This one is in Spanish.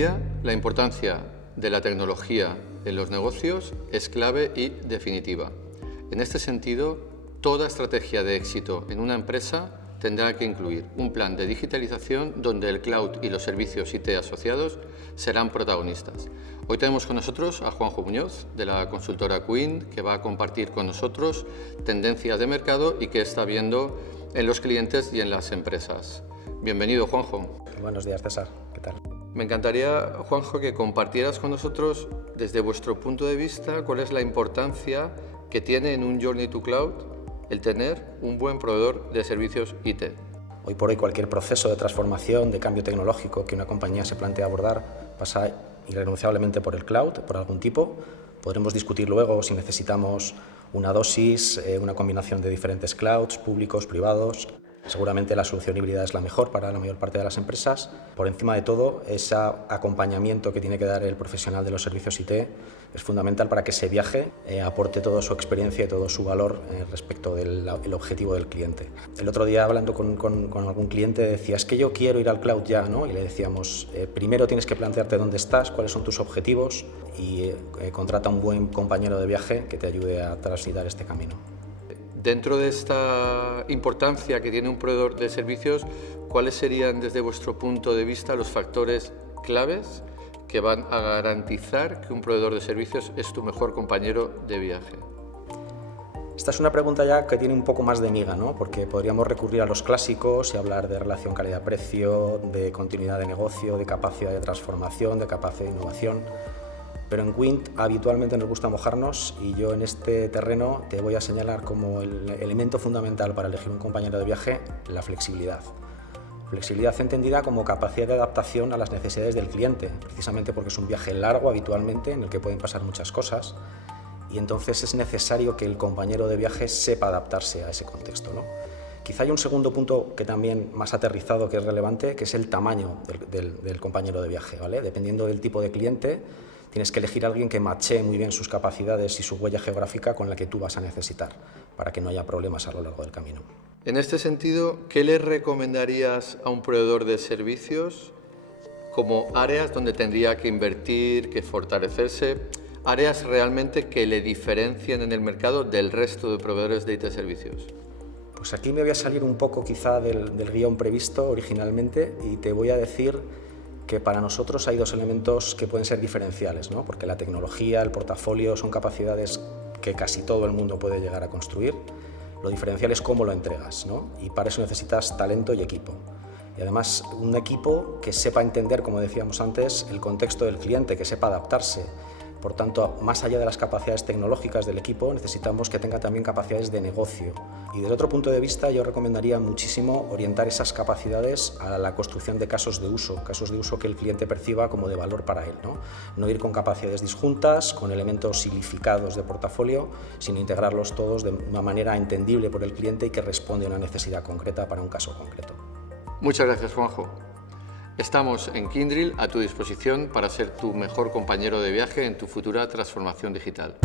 día, la importancia de la tecnología en los negocios es clave y definitiva. En este sentido, toda estrategia de éxito en una empresa tendrá que incluir un plan de digitalización donde el cloud y los servicios IT asociados serán protagonistas. Hoy tenemos con nosotros a Juanjo Muñoz, de la consultora Quint, que va a compartir con nosotros tendencias de mercado y qué está viendo en los clientes y en las empresas. Bienvenido, Juanjo. Buenos días, César. ¿Qué tal? Me encantaría, Juanjo, que compartieras con nosotros, desde vuestro punto de vista, cuál es la importancia que tiene en un Journey to Cloud el tener un buen proveedor de servicios IT. Hoy por hoy cualquier proceso de transformación, de cambio tecnológico que una compañía se plantea abordar pasa irrenunciablemente por el cloud, por algún tipo. Podremos discutir luego si necesitamos una dosis, una combinación de diferentes clouds, públicos, privados. Seguramente la solución híbrida es la mejor para la mayor parte de las empresas. Por encima de todo, ese acompañamiento que tiene que dar el profesional de los servicios IT es fundamental para que ese viaje aporte toda su experiencia y todo su valor respecto del objetivo del cliente. El otro día, hablando con algún cliente, decía, es que yo quiero ir al cloud ya, ¿no? Y le decíamos, primero tienes que plantearte dónde estás, cuáles son tus objetivos y contrata un buen compañero de viaje que te ayude a transitar este camino. Dentro de esta importancia que tiene un proveedor de servicios, ¿cuáles serían desde vuestro punto de vista los factores claves que van a garantizar que un proveedor de servicios es tu mejor compañero de viaje? Esta es una pregunta ya que tiene un poco más de miga, ¿no? Porque podríamos recurrir a los clásicos y hablar de relación calidad-precio, de continuidad de negocio, de capacidad de transformación, de capacidad de innovación. Pero en Quint habitualmente nos gusta mojarnos y yo en este terreno te voy a señalar como el elemento fundamental para elegir un compañero de viaje la flexibilidad. Flexibilidad entendida como capacidad de adaptación a las necesidades del cliente, precisamente porque es un viaje largo habitualmente en el que pueden pasar muchas cosas y entonces es necesario que el compañero de viaje sepa adaptarse a ese contexto, ¿no? Quizá hay un segundo punto que también más aterrizado que es relevante, que es el tamaño del compañero de viaje, ¿vale? Dependiendo del tipo de cliente, tienes que elegir a alguien que machee muy bien sus capacidades y su huella geográfica con la que tú vas a necesitar, para que no haya problemas a lo largo del camino. En este sentido, ¿qué le recomendarías a un proveedor de servicios como áreas donde tendría que invertir, que fortalecerse, áreas realmente que le diferencien en el mercado del resto de proveedores de IT servicios? Pues aquí me voy a salir un poco quizá del guión previsto originalmente y te voy a decir que para nosotros hay dos elementos que pueden ser diferenciales, ¿no? Porque la tecnología, el portafolio son capacidades que casi todo el mundo puede llegar a construir. Lo diferencial es cómo lo entregas, ¿no? Y para eso necesitas talento y equipo. Y además un equipo que sepa entender, como decíamos antes, el contexto del cliente, que sepa adaptarse. Por tanto, más allá de las capacidades tecnológicas del equipo, necesitamos que tenga también capacidades de negocio. Y desde otro punto de vista, yo recomendaría muchísimo orientar esas capacidades a la construcción de casos de uso que el cliente perciba como de valor para él, ¿no? No ir con capacidades disjuntas, con elementos silificados de portafolio, sino integrarlos todos de una manera entendible por el cliente y que responde a una necesidad concreta para un caso concreto. Muchas gracias, Juanjo. Estamos en Kyndryl a tu disposición para ser tu mejor compañero de viaje en tu futura transformación digital.